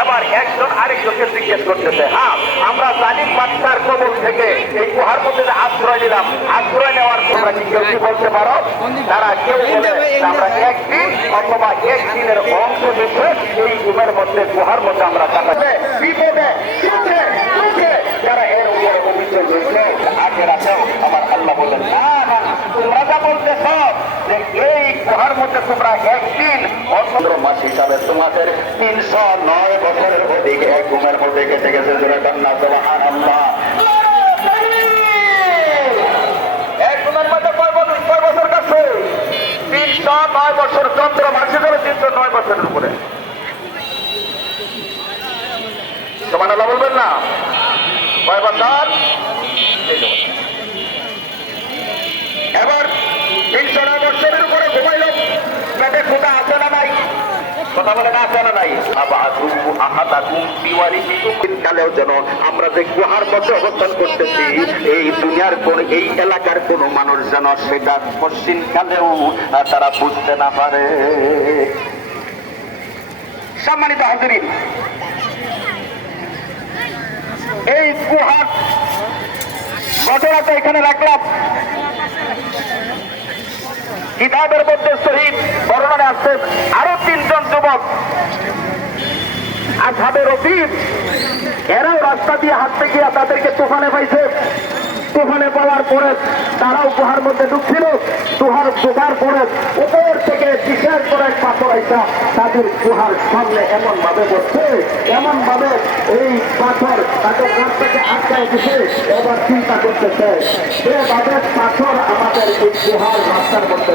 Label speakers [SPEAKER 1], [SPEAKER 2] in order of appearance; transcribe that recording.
[SPEAKER 1] এবার একজন আরেকজনকে জিজ্ঞেস করতেছে। হ্যাঁ আমরা জালিম বাচ্চার কবল থেকে এই গুহার মধ্যে আশ্রয় নিলাম আশ্রয় নেওয়ার তোমরা কি কেউ কি বলতে পারো? তারা কেউ আমরা একদিন অথবা একদিনের অংশ হিসেবে এই ঘুমের মধ্যে গুহার মধ্যে আমরা কাটাতে বিপদে যারা এর উপরে অভিযোগ রয়েছে আগে রাখেও আমার আল্লাহ বললেন না না তোমরা যা বলতেছ যে এই মধ্যে তোমরা একদিন অন্ধ্র মাস হিসাবে তোমাদের তিনশো নয় বছরের অধিক এক ঘুমের মধ্যে কেটে গেছে বছর কাছে তিনশো নয় বছর, চন্দ্র মাসে ধরে তিনশো নয় বছরের উপরে। আল্লাহ বলবেন না? কয় বছর? পেটে খোদা আছে না নাই? কথা বলে না আছে না নাই? আবাদু আহাদাকুম বিওয়ারিসিকুম। কালেও যেন আমরা যে গুহার মধ্যে অবস্থান করতেছি, এই দুনিয়ার কোন, এই এলাকার কোন মানুষ যেন সেটা পশ্চিম তারা বুঝতে না পারে। সম্মানিত হাজিরিন, এই গুহার ঘটনাটা এখানে রাখলাম। কিতাবের মধ্যে শহীদ বর্ণনা আসছে আরও তিনজন যুবক। আসাবের অতীত, এরাও রাস্তা দিয়ে হাঁটতে গিয়ে তাদেরকে তুফানে পাইছে। তুফানে পাওয়ার পরে তারাও গুহার মধ্যে ঢুকছিল। তুহার ঢোকার পরে উপর থেকে বিশেষ করে এক পাথর আইসা তাদের গুহার সামনে এমন ভাবে বসছে এমন ভাবে এই পাথর তাদের কাছ থেকে আটকায় দিছে, এবার চিন্তা করতেছে এভাবে পাথর আমাদের এই গুহার রাস্তার মধ্যে